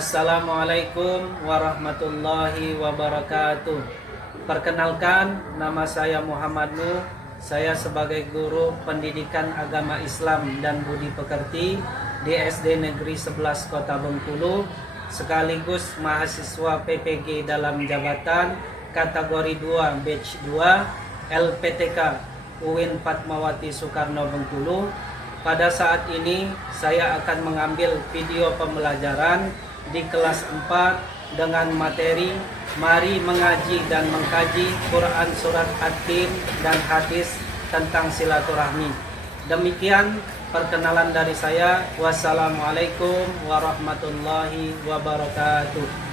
Assalamualaikum warahmatullahi wabarakatuh. Perkenalkan, nama saya Muhammad Nuh. Saya sebagai guru pendidikan agama Islam dan budi pekerti di SD Negeri 11 Kota Bengkulu, sekaligus mahasiswa PPG dalam jabatan kategori 2 batch 2 LPTK UIN Fatmawati Soekarno Bengkulu. Pada saat ini saya akan mengambil video pembelajaran di kelas 4 dengan materi mari mengaji dan mengkaji Quran surat At-Tin dan hadis tentang silaturahmi. Demikian perkenalan dari saya. Wassalamualaikum warahmatullahi wabarakatuh.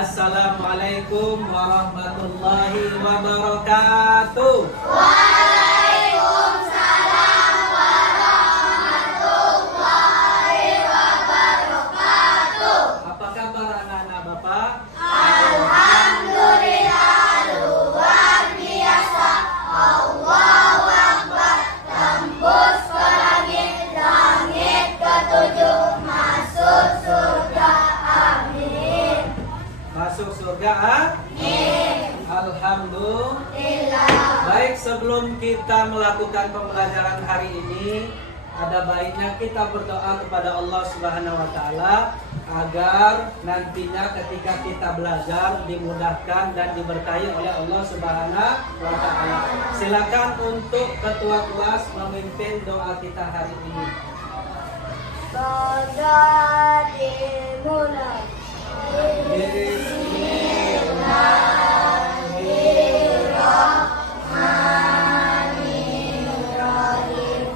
Assalamualaikum warahmatullahi wabarakatuh. Waalaikumsalam warahmatullahi wabarakatuh. Apa kabar anak-anak Bapak? Alhamdulillah luar biasa. Allahu Akbar. Tembus ke langit, langit ketujuh, masuk surga. Amin. Masuk surga, amin. Alhamdulillah. Baik, sebelum kita melakukan pembelajaran hari ini, ada baiknya kita berdoa kepada Allah Subhanahu wa taala agar nantinya ketika kita belajar dimudahkan dan diberkahi oleh Allah Subhanahu wa taala. Silakan untuk ketua kelas memimpin doa kita hari ini. Doa dimulai. Bismillahirrahmanirrahim.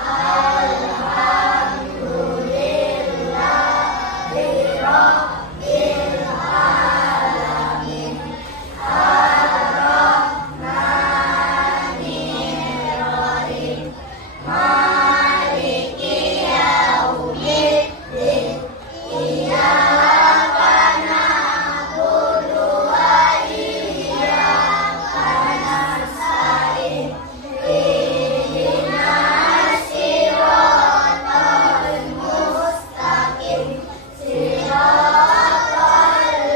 Alhamdulillahirabbil alamin. Ar-Rahmanirrahim. Maliki yaumiddin. Iyyaka na'budu wa iyyaka nasta'in. Ihdinas siratal mustaqim. Siratal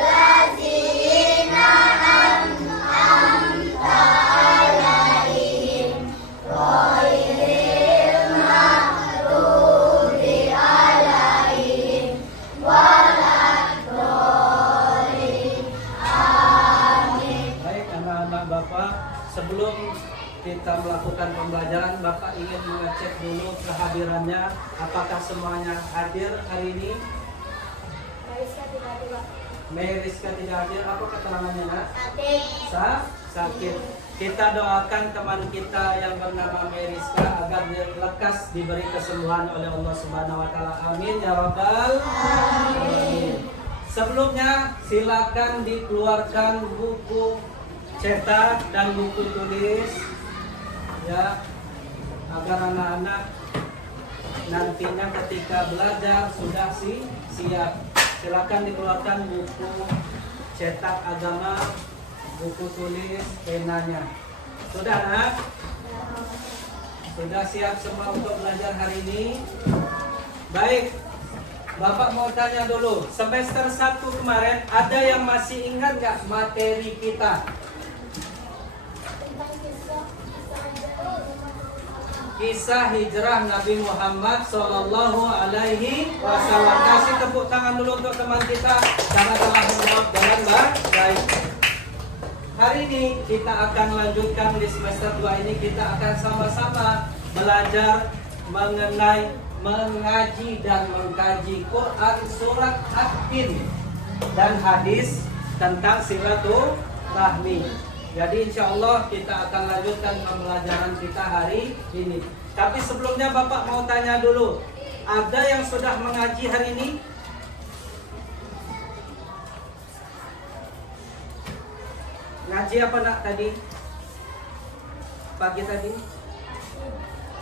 ladzina an'amta 'alaihim ghairil maghdubi 'alaihim waladdallin. Amin. Baik anak-anak Bapak, sebelum kita melakukan pembelajaran, Bapak ingin mengecek dulu kehadirannya. Apakah semuanya hadir hari ini? Meriska tidak hadir. Apa keterangannya, Nak? Sakit. Kita doakan teman kita yang bernama Meriska agar dia lekas diberi kesembuhan oleh Allah Subhanahu wa taala. Amin ya rabbal alamin. Sebelumnya silakan dikeluarkan buku cetak dan buku tulis ya, agar anak-anak nantinya ketika belajar sudah siap. Silakan dikeluarkan buku cetak agama, buku tulis, penanya. Sudah, Nak? Sudah siap semua untuk belajar hari ini? Baik. Bapak mau tanya dulu, semester 1 kemarin ada yang masih ingat nggak materi kita? Kisah hijrah Nabi Muhammad Sallallahu Alaihi Wasallam. Kasih tepuk tangan dulu untuk teman kita karena telah menjawab dengan baik. Hari ini kita akan lanjutkan di semester 2 ini, kita akan sama-sama belajar mengenai mengaji dan mengkaji Quran surat At-Tin dan hadis tentang silaturahmi. Jadi insya Allah kita akan lanjutkan pembelajaran kita hari ini. Tapi sebelumnya Bapak mau tanya dulu, ada yang sudah mengaji hari ini? Ngaji apa nak tadi? Pagi tadi?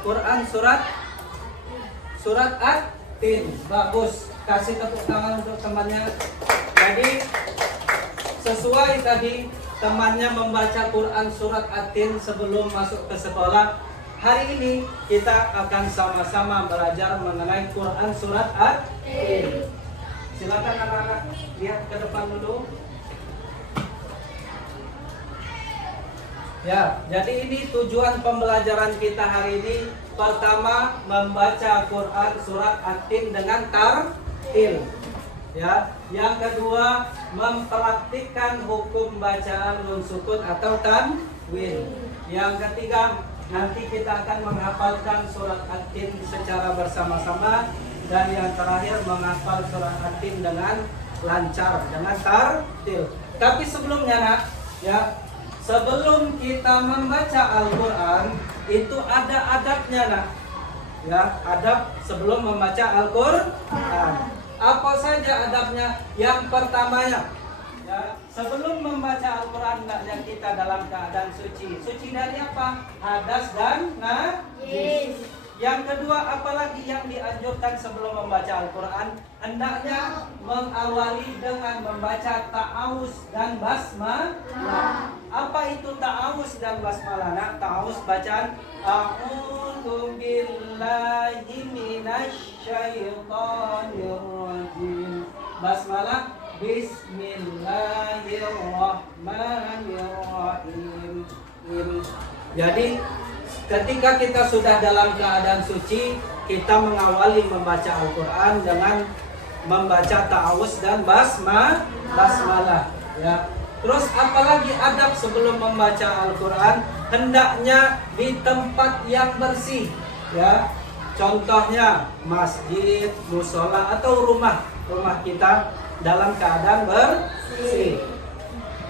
Quran surat At-Tin. Bagus. Kasih tepuk tangan untuk temannya. Jadi sesuai tadi temannya membaca Quran surat At-Tin sebelum masuk ke sekolah. Hari ini kita akan sama-sama belajar mengenai Quran surat At-Tin. Silakan anak-anak lihat ke depan dulu. Ya, jadi ini tujuan pembelajaran kita hari ini. Pertama, membaca Quran surat At-Tin dengan tartil. Ya, yang kedua, mempraktikkan hukum bacaan nun sukun atau tanwin. Yang ketiga, nanti kita akan menghafalkan surat At-Tin secara bersama-sama. Dan yang terakhir, menghafal surat At-Tin dengan lancar, dengan tartil. Tapi sebelumnya nak, ya, sebelum kita membaca Al-Quran, itu ada adabnya nak. Ya, adab sebelum membaca Al-Quran. Apa saja adabnya? Yang pertamanya, ya, sebelum membaca Al-Quran hendaknya kita dalam keadaan suci. Suci dari apa? Hadas dan najis. Yang kedua, apalagi yang dianjurkan sebelum membaca Al-Quran, hendaknya mengawali dengan membaca ta'awuz dan basmalah. Apa itu ta'awuz dan basmalah? Nah, ta'awuz bacaan A'udzu billahi minasyaitonir rajim. Basmalah Bismillahirrahmanirrahim. Jadi ketika kita sudah dalam keadaan suci, kita mengawali membaca Al-Quran dengan membaca ta'awuz dan basmalah. Ya. Terus apalagi adab sebelum membaca Al-Quran, hendaknya di tempat yang bersih. Ya. Contohnya masjid, musola atau rumah kita dalam keadaan bersih.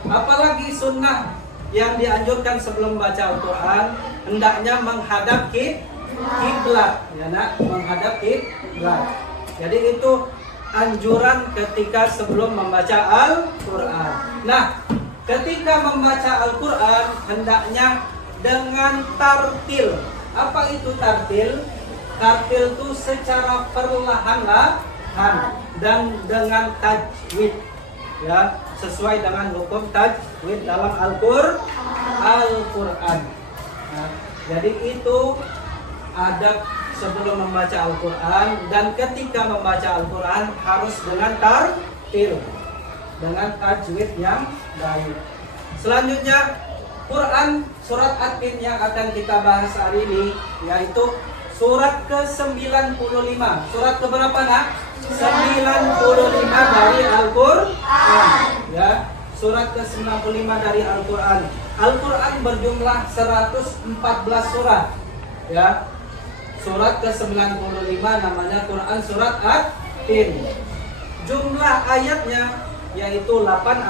Apalagi sunnah yang dianjurkan sebelum membaca Al-Quran, hendaknya menghadap kiblat, ya nak, menghadap kiblat. Jadi itu anjuran ketika sebelum membaca Al-Quran. Nah, ketika membaca Al-Quran hendaknya dengan tartil. Apa itu tartil? Tartil itu secara perlahan-lahan dan dengan tajwid, ya, sesuai dengan hukum tajwid dalam Al-Quran. Nah, jadi itu adab sebelum membaca Al-Quran, dan ketika membaca Al-Quran harus dengan tartil, dengan tajwid yang baik. Selanjutnya, Quran surat At-Tin yang akan kita bahas hari ini, yaitu surat ke-95. Surat keberapa nak? 95 dari Al-Quran. Ya, surat ke-95 dari Al-Quran. Al-Quran berjumlah 114 surat. Ya. Surat ke-95 namanya Quran surat At-Tin. Jumlah ayatnya yaitu 8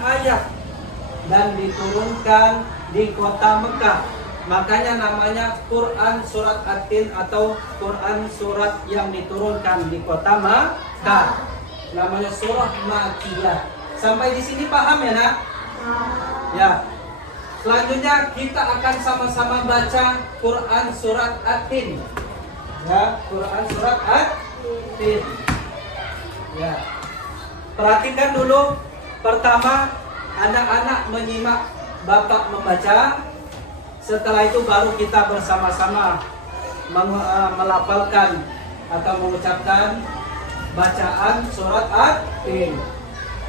ayat dan diturunkan di kota Mekah. Makanya namanya Quran surat At-Tin atau Quran surat yang diturunkan di kota Mekah. Namanya surah Makkiyah. Sampai di sini paham ya nak? Ya. Selanjutnya kita akan sama-sama baca Quran surat At-Tin. Ya, Quran surat At-Tin. Ya. Perhatikan dulu. Pertama, anak-anak menyimak bapak membaca. Setelah itu baru kita bersama-sama melafalkan atau mengucapkan bacaan surat At-Tin.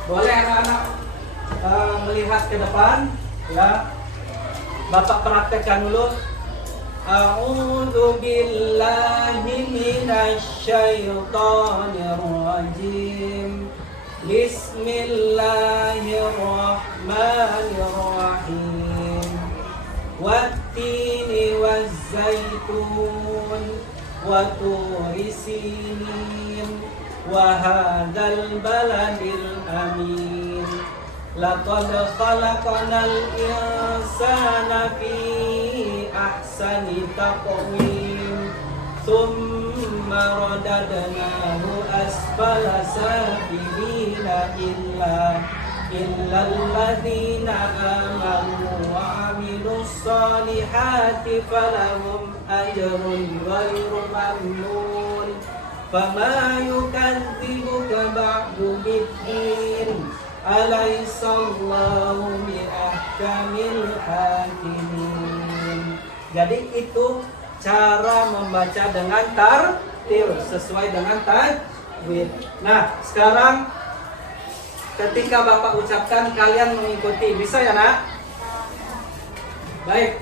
Boleh anak-anak melihat ke depan, ya. Bapak praktekkan dulu. A'udzu billahi minasyaitonir rajim. Bismillahirrahmanirrahim. Wattini wazzaitun wa turi sinin wa hadzal baladil amin. Laqad khalaqnal insana fi ahsani taqwim. Thumma radadnahu asfala safilina illa alladhina amanu wa amilus solihati falahum ajrun ghairu mamnun. Fama yukadzibuka ba'du biddin. Alaihissallahu biahkamil hakimin. Jadi itu cara membaca dengan tartil sesuai dengan tajwid. Nah, sekarang ketika Bapak ucapkan kalian mengikuti, bisa ya nak? Baik.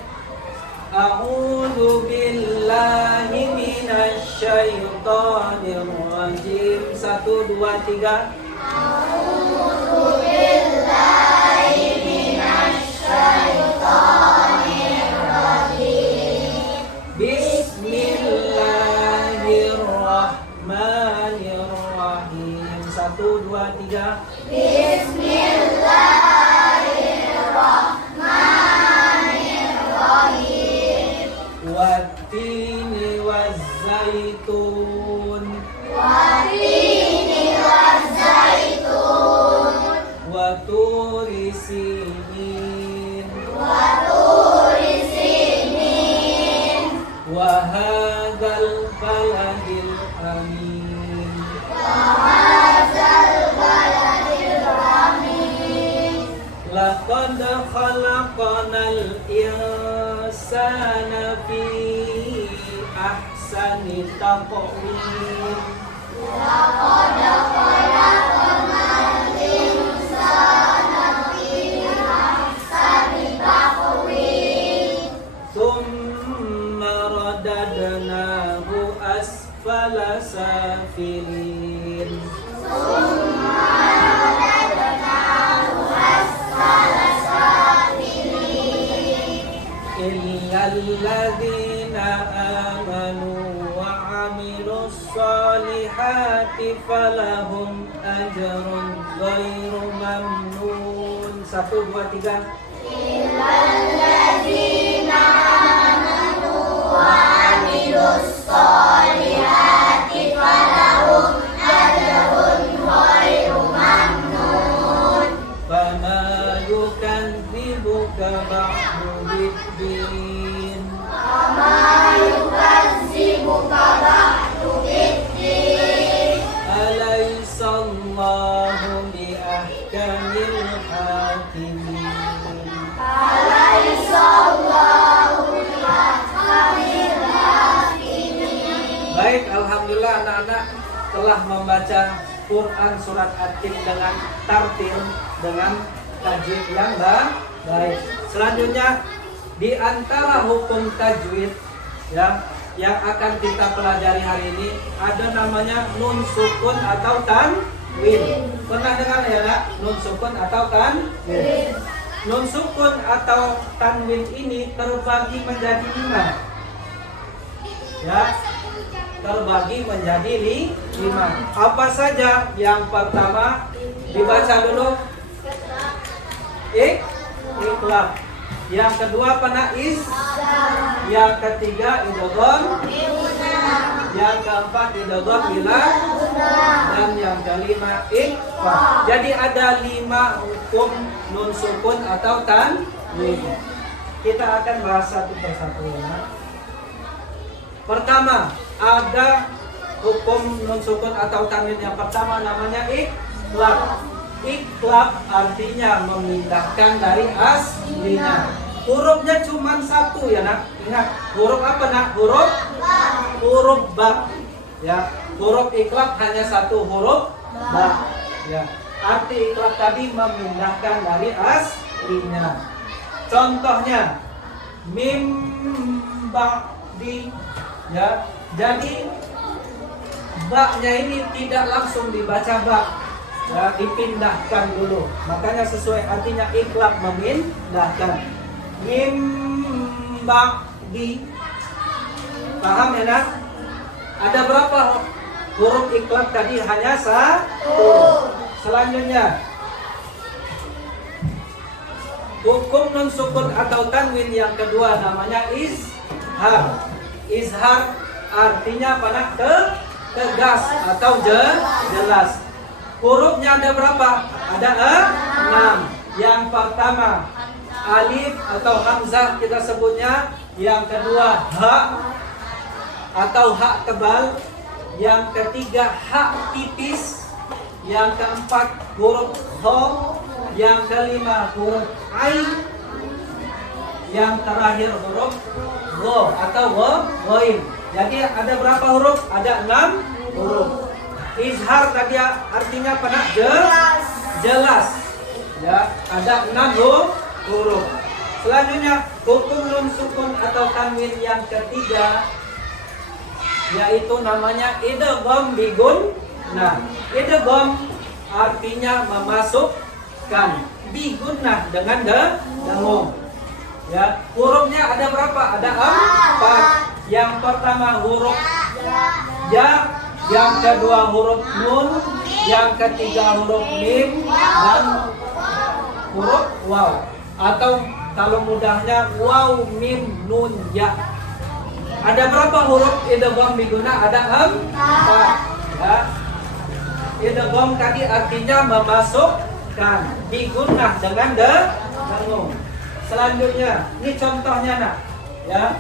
A'udzu billahi minasy syaithanir rajim. 1 2 3. A'udzu billahi minasy syaithanir rajim. Bismillahirrahmanirrahim. 1 2 3. Bismillahirrahmanirrahim. Wattini wazzaitun. Wattini wazzaitun. Waturi sinin. Waturi sinin. Wahadzal baladil amin. Wahadzal baladil amin. Laqad khalaqnal insana fi ahsani taqwim. Laqad khalaqnal insana fi ahsani taqwim. Tsumma radadnahu asfala safilin. Summa radadnahu asfala safilin. Illal ladzina amanu wa 'amilus solihati falahum ajrun ghairu mamnun. 1 2 3. Illal ladzina amanu wa 'amilus solihati falahum ajrun ghairu mamnun. Fama yukadzibuka ba'du biddin. Ama yukazzibuka ba'du biddin. Alaihissallahu biahkamil hakimin. Alaihissallahu biahkamil hakimin. Baik, alhamdulillah anak-anak telah membaca Quran surat At-Tin dengan tartil, dengan tajwid yang baik. Selanjutnya di antara hukum tajwid ya yang akan kita pelajari hari ini ada namanya nun sukun atau tanwin. Pernah dengar ya nak? Nun sukun atau tanwin. Nun sukun atau tanwin ini terbagi menjadi 5. Ya, terbagi menjadi 5. Apa saja? Yang pertama dibaca dulu iqlab. Yang kedua panais. Yang ketiga idgham. Yang keempat idgham bila. Dan yang kelima ikhfa. Jadi ada 5 hukum nun sukun atau tanwin. Kita akan bahas satu persatu ya. Pertama, ada hukum nun sukun atau tanwin yang pertama namanya iqlab. Iqlab artinya memindahkan dari aslinya. Hurufnya cuma 1 ya nak. Ingat, huruf apa nak? Huruf ba. Ya, huruf iqlab hanya 1 huruf ba. Ya. Arti iqlab tadi memindahkan dari aslinya. Contohnya mim ba'di. Ya, jadi ba-nya ini tidak langsung dibaca ba. Ya, dipindahkan dulu. Makanya sesuai artinya iqlab memindahkan. Mim ba'di. Paham ya nak? Ada berapa huruf iqlab tadi? Hanya 1. Selanjutnya hukum nun sukun atau tanwin yang kedua namanya izhar. Izhar artinya apa nak? Tegas atau jelas. Hurufnya ada berapa? Ada 6. Yang pertama alif atau hamzah kita sebutnya. Yang kedua ha atau hak tebal. Yang ketiga hak tipis. yang keempat huruf ho, yang kelima huruf ain, yang terakhir huruf go atau goin. Jadi ada berapa huruf? Ada 6 huruf. Izhar tadi artinya apa nak? Jelas. Ya, ada 6 huruf. Selanjutnya hukum nun sukun atau tanwin yang ketiga, yaitu namanya idgham bigun. Nah, idgham artinya memasukkan, bigunnah dengan dengung. Ya, hurufnya ada berapa? Ada 4. Yang pertama huruf ya, yang kedua huruf nun, yang ketiga huruf mim, dan huruf waw. Atau kalau mudahnya waw mim nun ya. Ada berapa huruf idgham biguna? Ada 4. Ya. Idgham tadi artinya memasukkan, bigunnah dengan dengung. Selanjutnya, ini contohnya nak, ya.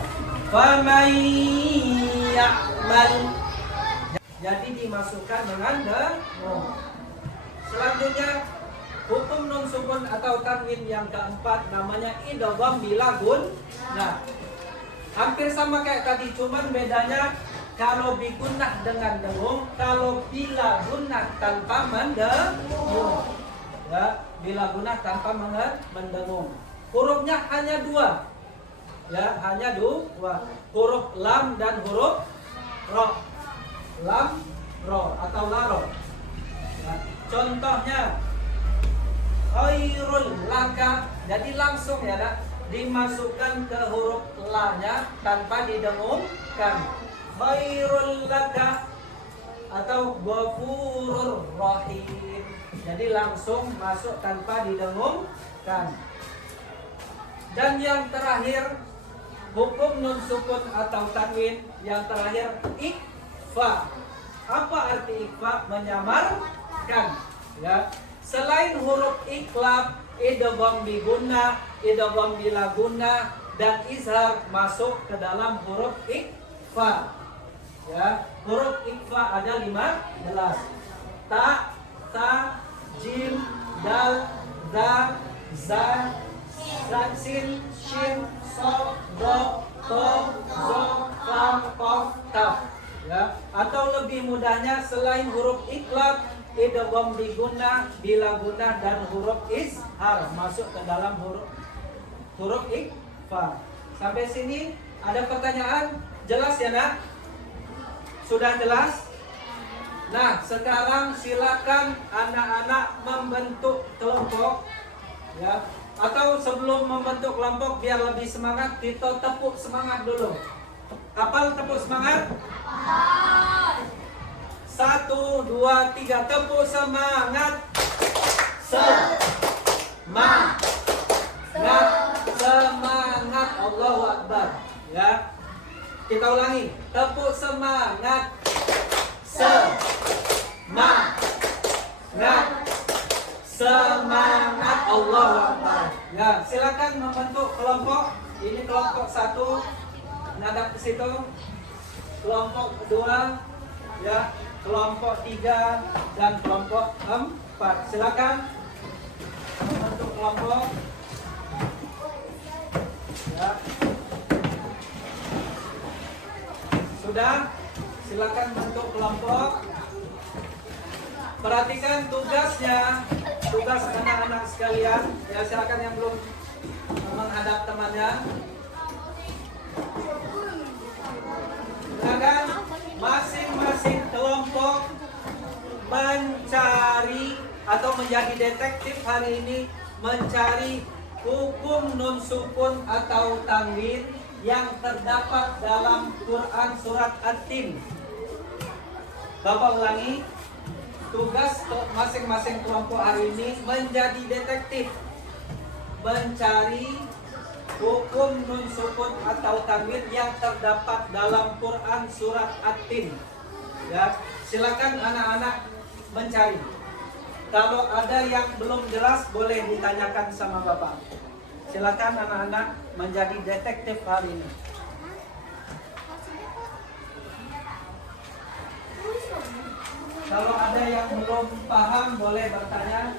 Faman ya'mal. Jadi dimasukkan dengan dengung. Selanjutnya, hukum nun sukun atau tanwin yang keempat namanya idgham bila gun. Nah, hampir sama kayak tadi, cuman bedanya kalau bigunnah dengan dengung, kalau bila gunnah tanpa mendengung. Ya, bila gunnah tanpa mendengung. Hurufnya hanya 2. Ya, hanya 2. Huruf lam dan huruf ro. Lam, ro atau laro. Ya, contohnya khairul laka. Jadi langsung ya, nak, dimasukkan ke huruf la-nya tanpa didengungkan. Khairul laka atau ghafurur rahim. Jadi langsung masuk tanpa didengungkan. Dan yang terakhir, hukum nun sukun atau tanwin yang terakhir ikhfa. Apa arti ikhfa? Menyamarkan. Ya. Selain huruf iklab, idgham biguna, idgham bila guna, dan izhar masuk ke dalam huruf ikhfa. Ya. Huruf ikhfa ada 15. Ta, jim, dal, za, za, sin, shin, so, do, to, zo, fam, kof, taf. Ya. Atau lebih mudahnya, selain huruf iklab, idgham biguna, bila guna, dan huruf izhar masuk ke dalam huruf ikhfa. Sampai sini ada pertanyaan? Jelas ya, nak? Sudah jelas? Nah, sekarang silakan anak-anak membentuk kelompok, ya. Atau sebelum membentuk kelompok biar lebih semangat, kita tepuk semangat dulu. Hafal tepuk semangat? 1, 2, 3, tepuk semangat. Semangat. Allahu Akbar. Ya. Kita ulangi. Tepuk semangat. Semangat. Allahu Akbar. Ya, silakan membentuk kelompok. Ini kelompok 1. Nadab ke situ. Kelompok 2, ya. Kelompok 3 dan kelompok 4. Silakan membentuk kelompok. Ya. Sudah? Silakan bentuk kelompok. Perhatikan tugasnya, tugas anak-anak sekalian. Ya, silakan yang belum menghadap temannya. Silakan masing-masing kelompok mencari atau menjadi detektif hari ini, mencari hukum nun sukun atau tanwin yang terdapat dalam Quran surat At-Tin. Bapak ulangi, tugas masing-masing kelompok hari ini menjadi detektif, mencari hukum nun sukun atau tanwin yang terdapat dalam Quran surat At-Tin. Ya, silakan anak-anak mencari. Kalau ada yang belum jelas boleh ditanyakan sama Bapak. Silakan anak-anak menjadi detektif hari ini. Kalau ada yang belum paham boleh bertanya.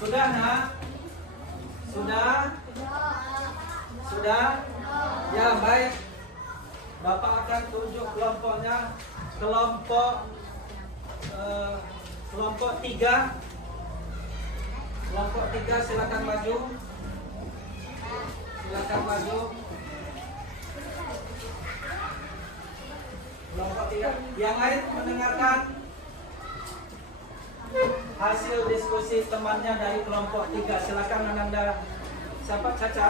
Sudah nak? Sudah? Sudah? Ya baik. Bapak akan tunjuk kelompoknya. Kelompok 3. Kelompok 3 silakan maju. Silakan maju. Kelompok 3. Yang lain mendengarkan hasil diskusi temannya dari kelompok 3. Silakan Ananda. Siapa? Caca?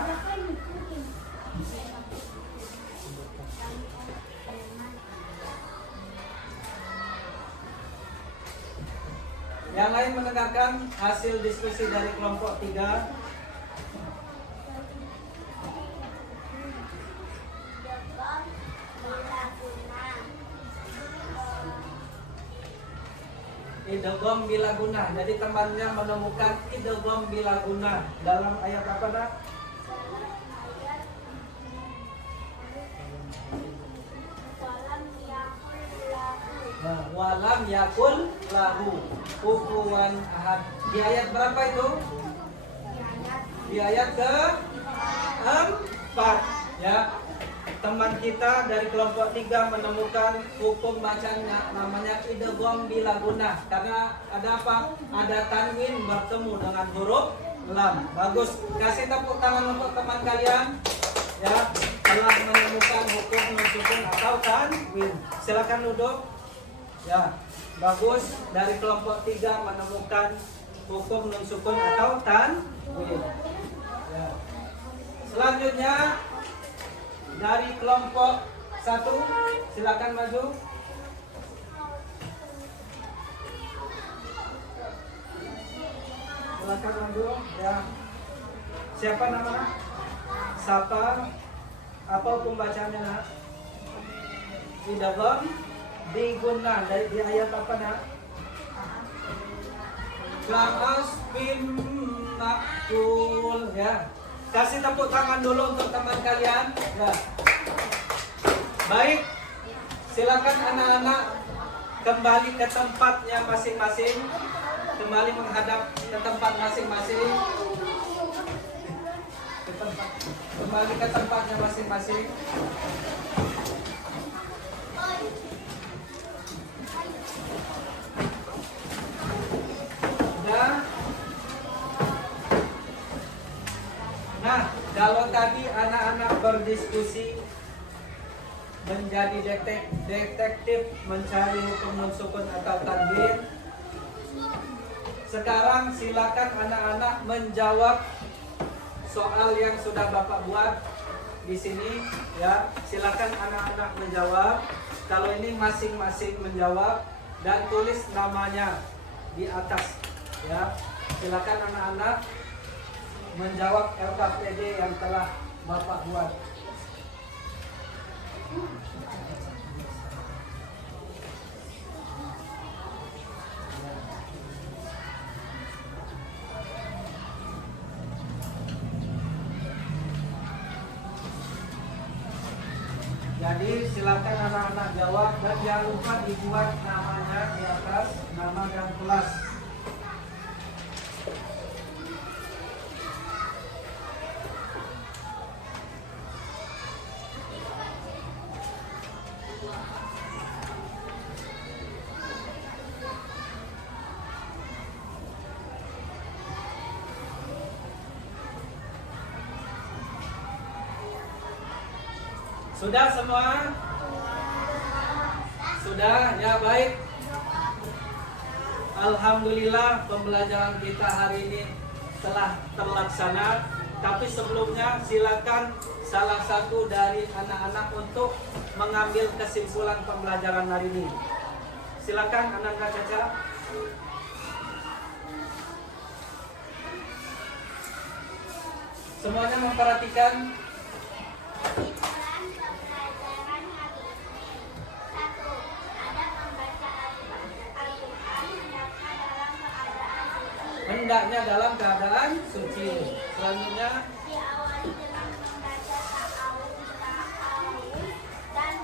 Yang lain mendengarkan hasil diskusi dari kelompok 3. Idgham bila guna. Jadi temannya menemukan idgham bila guna dalam ayat apa nak? Walam yakul lahu kufuwan ahad. Di ayat berapa itu? Di ayat ke-4 ya. Teman kita dari kelompok 3 menemukan hukum bacanya namanya idgham bila guna. Karena ada apa? Ada tanwin bertemu dengan huruf lam. Bagus. Kasih tepuk tangan untuk teman kalian ya, telah menemukan hukum nun sukun atau tanwin. Silakan duduk. Ya, bagus. Dari kelompok 3 menemukan hukum nun sukun atau tanwin. Ya. Selanjutnya dari kelompok 1 silakan maju. Silakan maju. Ya. Siapa namanya? Siapa? Apa hukum bacanya nak? Idgham diguna dari di ayat apa nak? Lamas bin makul ya. Kasih tepuk tangan dulu untuk teman kalian ya. Baik. Silakan anak-anak kembali ke tempatnya masing-masing. Kembali menghadap ke tempat masing-masing. Kembali ke tempatnya masing-masing. Nah, kalau tadi anak-anak berdiskusi menjadi detektif mencari hukum nun sukun atau tanwin, sekarang silakan anak-anak menjawab soal yang sudah Bapak buat di sini ya. Silakan anak-anak menjawab. Kalau ini masing-masing menjawab dan tulis namanya di atas ya. Silakan anak-anak menjawab LKPD yang telah Bapak buat. Jadi silakan anak-anak jawab dan jangan lupa dibuat namanya di atas, nama dan kelas. Sudah semua? Sudah? Ya baik. Alhamdulillah pembelajaran kita hari ini telah terlaksana. Tapi sebelumnya silakan salah satu dari anak-anak untuk mengambil kesimpulan pembelajaran hari ini. Silakan Ananda Caca. Semuanya memperhatikan. Pelajaran hari ini. 1. Ada membaca Al-Quran Hendaknya dalam keadaan suci. Selanjutnya diawali dengan membaca ta'awudz dan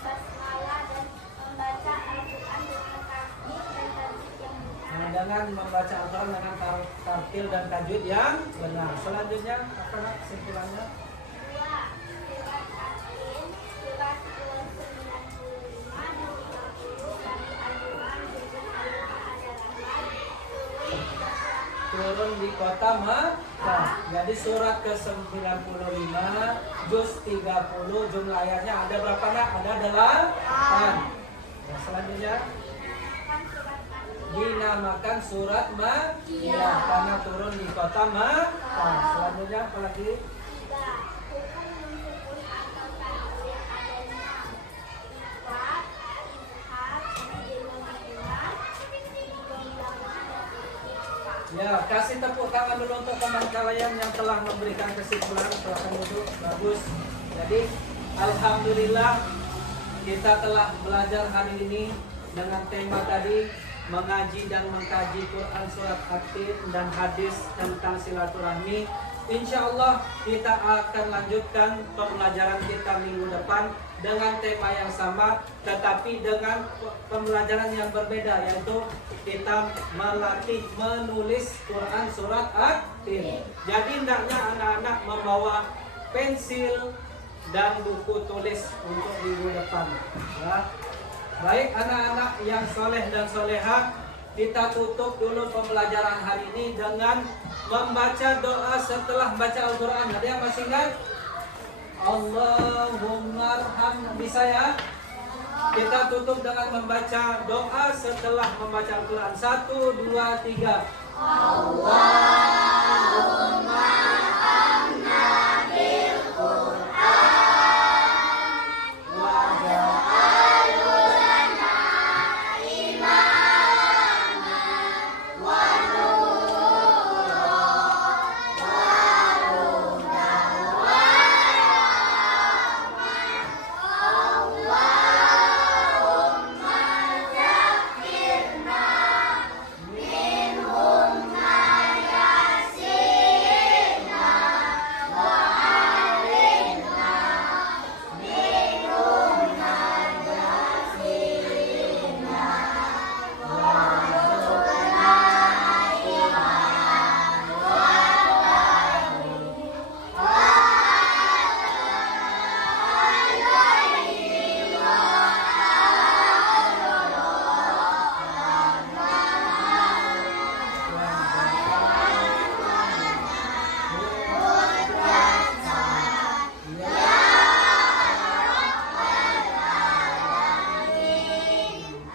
basmalah dan membaca Al-Quran dengan tartil dan tajwid yang benar. dengan membaca Al-Quran dengan tartil dan tajwid yang benar. Selanjutnya apa nak kesimpulannya? 2. Surat At-Tin, surat 95, 50 dari Al-Quran juzul Al-Quran adalah Turun di kota Makkah. Jadi surat ke-95 juz 30 jumlah ayatnya ada berapa nak? Ada 8. Nah, selanjutnya dinamakan surat Makkiyah karena turun di kota Makkah. Selanjutnya apa lagi? 3. Hukum menyebut atau takwil adanya ifrat, izhar, idillah, Ya, kasih tepuk tangan dulu untuk teman kalian yang telah memberikan kesimpulan. Silakan duduk. Bagus. Jadi, alhamdulillah kita telah belajar hari ini dengan tema tadi mengaji dan mengkaji Quran surat At-Tin dan hadis tentang silaturahmi. Insya Allah kita akan lanjutkan pembelajaran kita minggu depan dengan tema yang sama, tetapi dengan pembelajaran yang berbeda, yaitu kita melatih menulis Quran surat At-Tin. Jadi hendaknya anak-anak membawa pensil dan buku tulis untuk minggu depan. Ya. Baik anak-anak yang soleh dan solehah, kita tutup dulu pembelajaran hari ini dengan membaca doa setelah baca Al-Quran. Ada yang masih ingat? Allahumma arham. Bisa ya? Kita tutup dengan membaca doa setelah membaca Al-Quran. 1, 2, 3. Allahumma arhamna bil Qur'an wa ja'alhu lana imama wa nuran wa hudan wa Allahumma zakkirna minhum ma yasirna wa alimna minhum ma jasirna wa rzuqna iman wa tani wa alaihi wa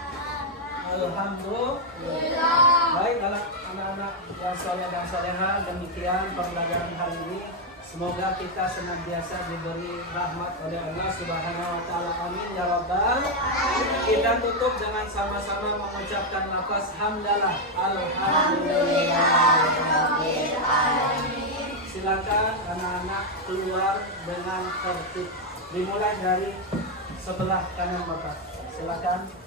Alhamdulillah. Baik anak-anak yang soleh dan soleha, demikian pembelajaran hari ini. Semoga kita senantiasa diberi rahmat oleh Allah Subhanahu wa taala. Amin ya rabbal. Kita tutup dengan sama-sama mengucapkan lafaz hamdalah. Alhamdulillah. Silakan anak-anak keluar dengan tertib. Dimulai dari sebelah kanan Bapak. Silakan.